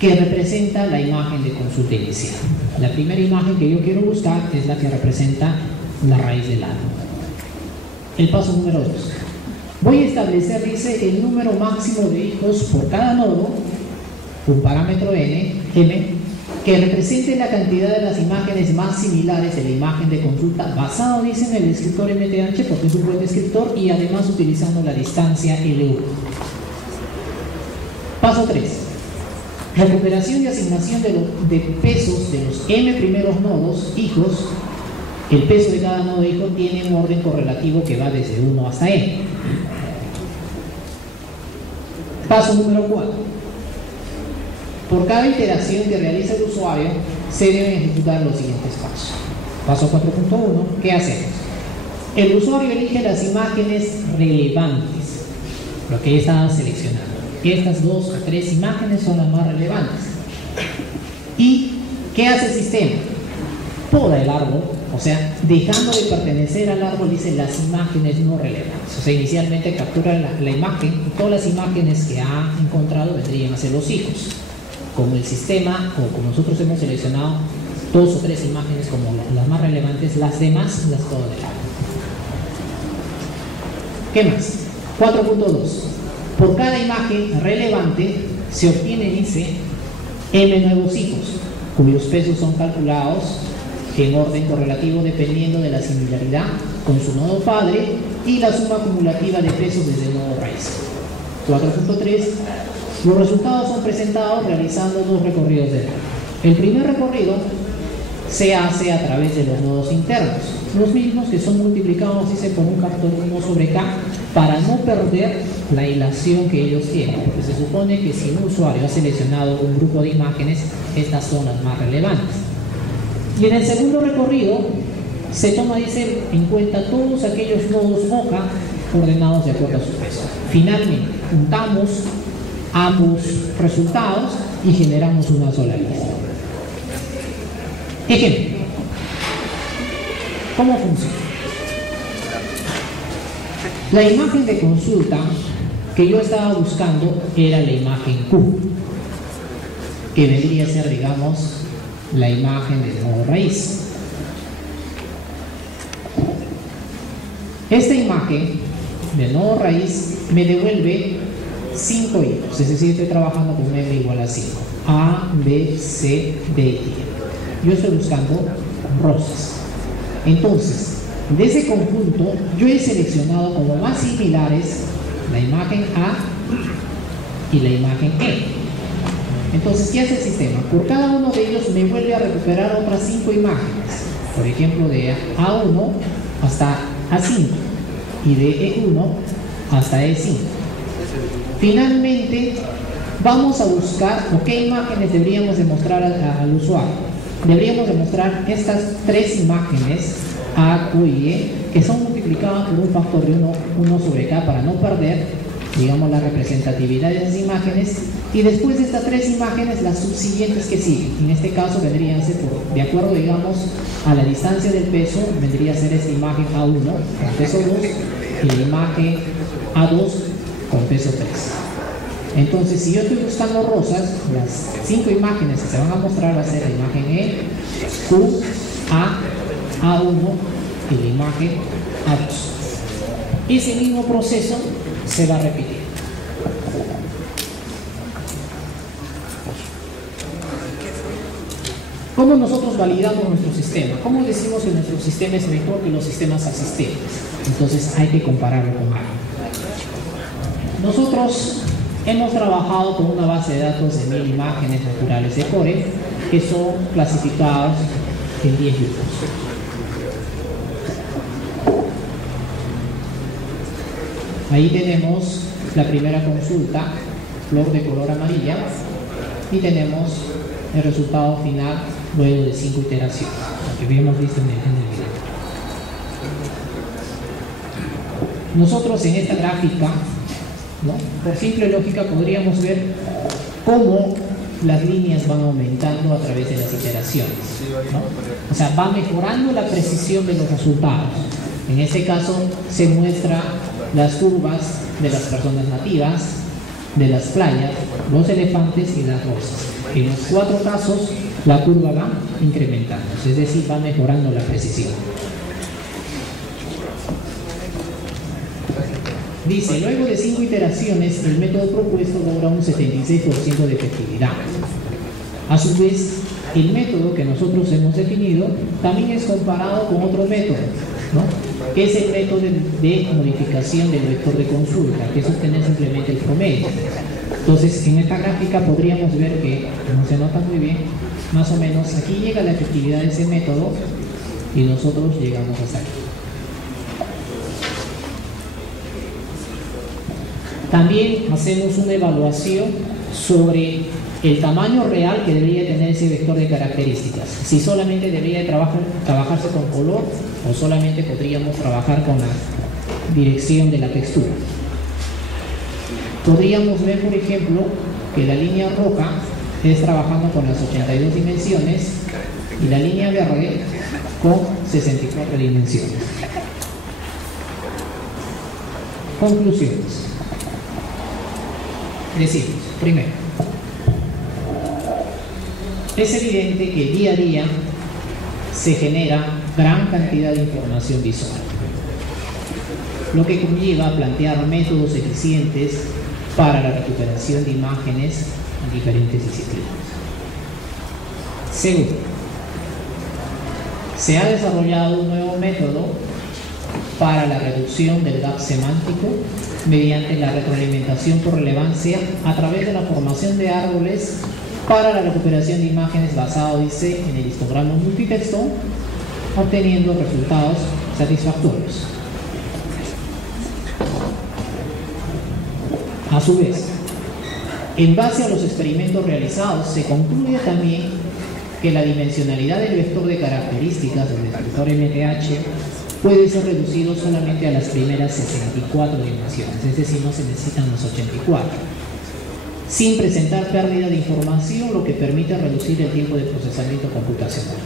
que representa la imagen de consulta inicial. La primera imagen que yo quiero buscar es la que representa la raíz del árbol. El paso número 2. Voy a establecer, dice, el número máximo de hijos por cada nodo, un parámetro m, que represente la cantidad de las imágenes más similares de la imagen de consulta, basado, dice, en el descriptor MTH, porque es un buen descriptor, y además utilizando la distancia L1. Paso 3. Recuperación y asignación de pesos de los m primeros nodos, hijos. El peso de cada nodo hijo tiene un orden correlativo que va desde 1 hasta n. Paso número 4. Por cada iteración que realiza el usuario, se deben ejecutar los siguientes pasos. Paso 4.1, ¿qué hacemos? El usuario elige las imágenes relevantes, lo que ya estaba seleccionando. Estas 2 o 3 imágenes son las más relevantes. ¿Y qué hace el sistema? Poda el árbol, o sea, dejando de pertenecer al árbol, dice las imágenes no relevantes. O sea, inicialmente captura la imagen y todas las imágenes que ha encontrado vendrían a ser los hijos. Como el sistema, o como nosotros hemos seleccionado 2 o 3 imágenes como las más relevantes, las demás las poda del árbol. ¿Qué más? 4.2. Por cada imagen relevante se obtiene, dice, m nuevos hijos, cuyos pesos son calculados en orden correlativo dependiendo de la similaridad con su nodo padre y la suma acumulativa de pesos desde el nodo raíz. 4.3. Los resultados son presentados realizando 2 recorridos de árbol. El primer recorrido se hace a través de los nodos internos, los mismos que son multiplicados, dice, por un factor 1 sobre k, para no perder la hilación que ellos tienen, porque se supone que si un usuario ha seleccionado un grupo de imágenes, estas son las más relevantes. Y en el segundo recorrido se toma, dice, en cuenta todos aquellos nodos hoja ordenados de acuerdo a su peso. Finalmente, juntamos ambos resultados y generamos una sola lista. Ejemplo. ¿Cómo funciona? La imagen de consulta que yo estaba buscando era la imagen Q, que vendría a ser, digamos, la imagen del nodo raíz. Esta imagen del nodo raíz me devuelve 5 hilos, es decir, estoy trabajando con m igual a 5. A, B, C, D y E. Yo estoy buscando rosas. Entonces, de ese conjunto, yo he seleccionado como más similares la imagen A y la imagen E. Entonces, ¿qué hace el sistema? Por cada uno de ellos me vuelve a recuperar otras 5 imágenes. Por ejemplo, de A1 hasta A5 y de E1 hasta E5. Finalmente, vamos a buscar qué imágenes deberíamos demostrar al usuario. Deberíamos demostrar estas 3 imágenes A, Q y E, que son multiplicadas por un factor de 1 sobre K para no perder, digamos, la representatividad de esas imágenes. Y después de estas 3 imágenes, las subsiguientes que siguen. En este caso vendrían a ser, de acuerdo, digamos, a la distancia del peso, vendría a ser esta imagen A1 con peso 2 y la imagen A2 con peso 3. Entonces, si yo estoy buscando rosas, las 5 imágenes que se van a mostrar va a ser la imagen E, Q, A, A1 y la imagen A2. Ese mismo proceso se va a repetir. ¿Cómo nosotros validamos nuestro sistema? ¿Cómo decimos que nuestro sistema es mejor que los sistemas asistentes? Entonces hay que compararlo con algo. Nosotros hemos trabajado con una base de datos de 1000 imágenes naturales de Core que son clasificados en 10 grupos. Ahí tenemos la primera consulta, flor de color amarilla, y tenemos el resultado final luego de 5 iteraciones, lo que habíamos visto en el video. Nosotros en esta gráfica, ¿no?, por simple lógica podríamos ver cómo las líneas van aumentando a través de las iteraciones, ¿no? O sea, va mejorando la precisión de los resultados. En este caso se muestra las curvas de las personas nativas, de las playas, los elefantes y las rosas. En los 4 casos la curva va incrementando, es decir, va mejorando la precisión. Dice, luego de 5 iteraciones, el método propuesto logra un 76% de efectividad. A su vez, el método que nosotros hemos definido también es comparado con otro método, ¿no?, que es el método de modificación del vector de consulta, que es obtener simplemente el promedio. Entonces, en esta gráfica podríamos ver que, no se nota muy bien, más o menos aquí llega la efectividad de ese método y nosotros llegamos hasta aquí. También hacemos una evaluación sobre el tamaño real que debería tener ese vector de características. Si solamente debería trabajarse con color o solamente podríamos trabajar con la dirección de la textura. Podríamos ver, por ejemplo, que la línea roja es trabajando con las 82 dimensiones y la línea verde con 64 dimensiones. Conclusiones. Decimos, primero, es evidente que día a día se genera gran cantidad de información visual, lo que conlleva a plantear métodos eficientes para la recuperación de imágenes en diferentes disciplinas. Segundo, se ha desarrollado un nuevo método para la reducción del gap semántico mediante la retroalimentación por relevancia a través de la formación de árboles para la recuperación de imágenes basado, dice, en el histograma multitexto, obteniendo resultados satisfactorios. A su vez, en base a los experimentos realizados, se concluye también que la dimensionalidad del vector de características del descriptor MTH puede ser reducido solamente a las primeras 64 dimensiones, es decir, no se necesitan los 84, sin presentar pérdida de información, lo que permite reducir el tiempo de procesamiento computacional.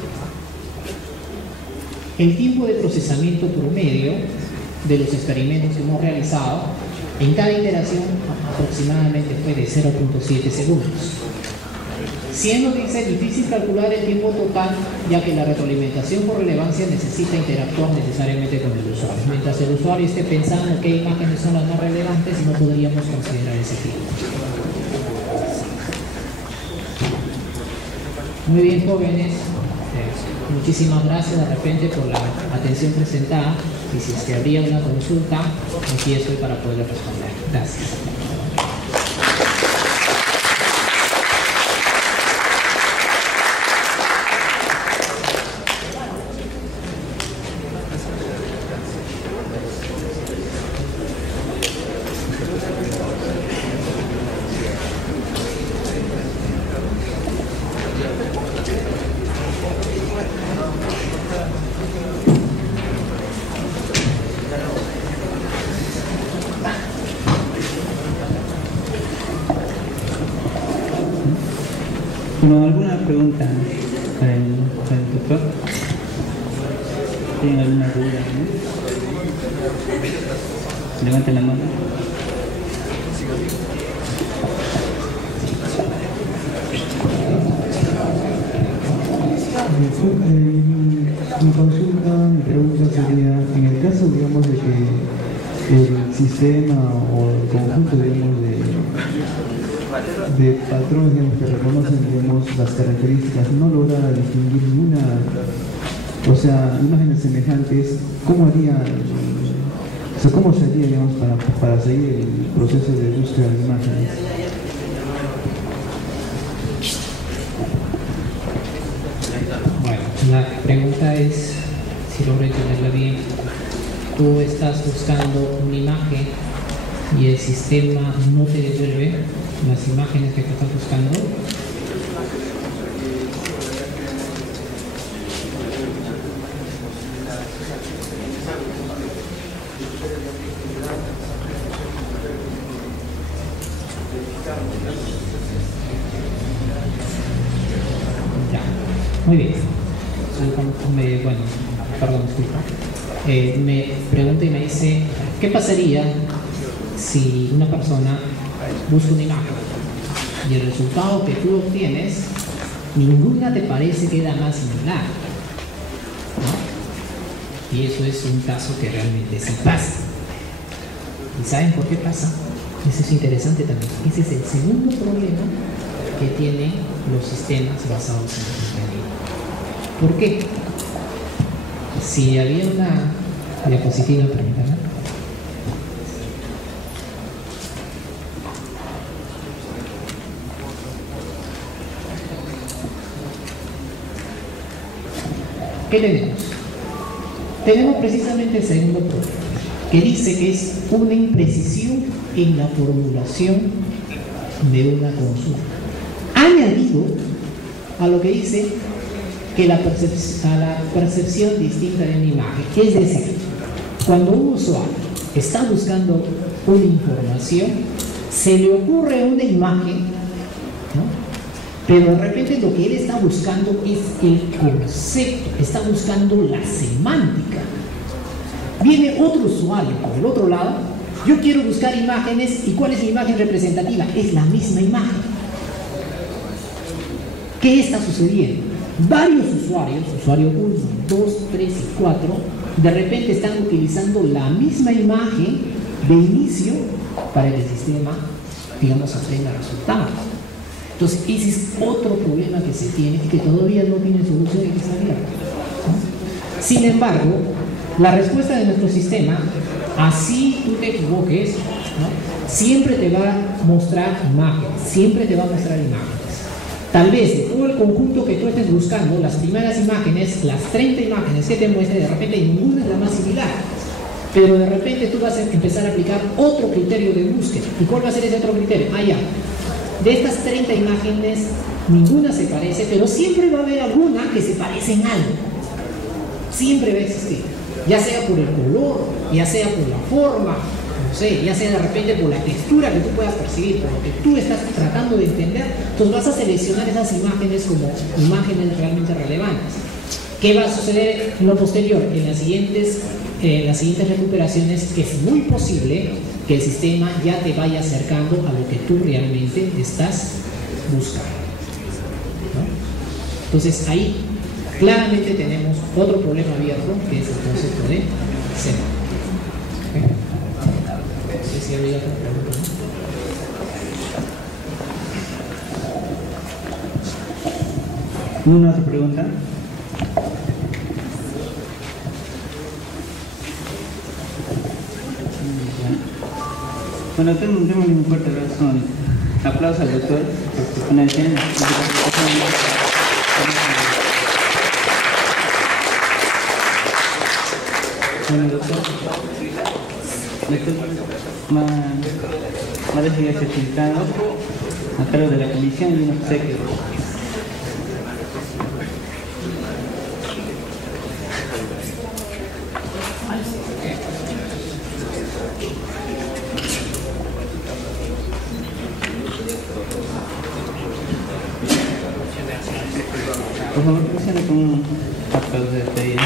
El tiempo de procesamiento promedio de los experimentos que hemos realizado en cada iteración aproximadamente fue de 0.7 segundos. siendo dice difícil calcular el tiempo total, ya que la retroalimentación por relevancia necesita interactuar necesariamente con el usuario. Mientras el usuario esté pensando qué imágenes son las más relevantes, no podríamos considerar ese tiempo. Muy bien, jóvenes. Muchísimas gracias de repente por la atención presentada, y si es que habría una consulta, aquí estoy para poder responder. Gracias. Bueno, ¿alguna pregunta para el doctor? ¿Tienen alguna duda? ¿No? Levanten la mano. Mi consulta, mi pregunta sería, en el caso, digamos, de que el sistema o el conjunto, digamos, de patrones, digamos, que reconocen, digamos, las características, no logra distinguir ninguna, o sea, imágenes semejantes, ¿cómo haría, o sea, cómo se haría, digamos, para seguir el proceso de búsqueda de imágenes? Bueno, la pregunta es, si logro entenderla bien, tú estás buscando una imagen y el sistema no te devuelve las imágenes que tú estás buscando. Ya, muy bien. Bueno, perdón, disculpa. Me pregunta y me dice, ¿qué pasaría si una persona busca una imagen y el resultado que tú obtienes, ninguna te parece que era más similar, ¿no? Y eso es un caso que realmente sí pasa. ¿Y saben por qué pasa? Eso es interesante también. Ese es el segundo problema que tienen los sistemas basados en la ingeniería. ¿Por qué? Si había una diapositiva, permítanme. ¿Qué tenemos? Tenemos precisamente el segundo problema, que dice que es una imprecisión en la formulación de una consulta. Añadido a lo que dice que a la percepción distinta de una imagen. Es decir, cuando un usuario está buscando una información, se le ocurre una imagen, ¿no? Pero de repente lo que él está buscando es el concepto, está buscando la semántica. Viene otro usuario por el otro lado, yo quiero buscar imágenes, ¿y cuál es la imagen representativa? Es la misma imagen. ¿Qué está sucediendo? Varios usuarios, usuario 1, 2, 3 y 4, de repente están utilizando la misma imagen de inicio para que el sistema, digamos, obtenga resultados. Entonces, ese es otro problema que se tiene y que todavía no tiene solución y que está abierto, ¿no? Sin embargo, la respuesta de nuestro sistema, así tú te equivoques, ¿no? Siempre te va a mostrar imágenes, siempre te va a mostrar imágenes. Tal vez de todo el conjunto que tú estés buscando, las primeras imágenes, las 30 imágenes que te muestre, de repente ninguna es la más similar. Pero de repente tú vas a empezar a aplicar otro criterio de búsqueda. ¿Y cuál va a ser ese otro criterio? Ah, ya. De estas 30 imágenes, ninguna se parece, pero siempre va a haber alguna que se parece en algo. Siempre va a existir. Ya sea por el color, ya sea por la forma, no sé, ya sea de repente por la textura que tú puedas percibir, por lo que tú estás tratando de entender, entonces vas a seleccionar esas imágenes como imágenes realmente relevantes. ¿Qué va a suceder en lo posterior? En las siguientes recuperaciones, que es muy posible que el sistema ya te vaya acercando a lo que tú realmente estás buscando. Entonces ahí claramente tenemos otro problema abierto, que es el concepto de seno. No sé si había otra pregunta, ¿no? ¿Una otra pregunta? Bueno, tengo un fuerte abrazo. Aplauso al doctor por su ponencia. Bueno, doctor, me ha decidido certificado a cargo de la comisión y unos obsequios. Por favor, presione con un aplauso de despedida.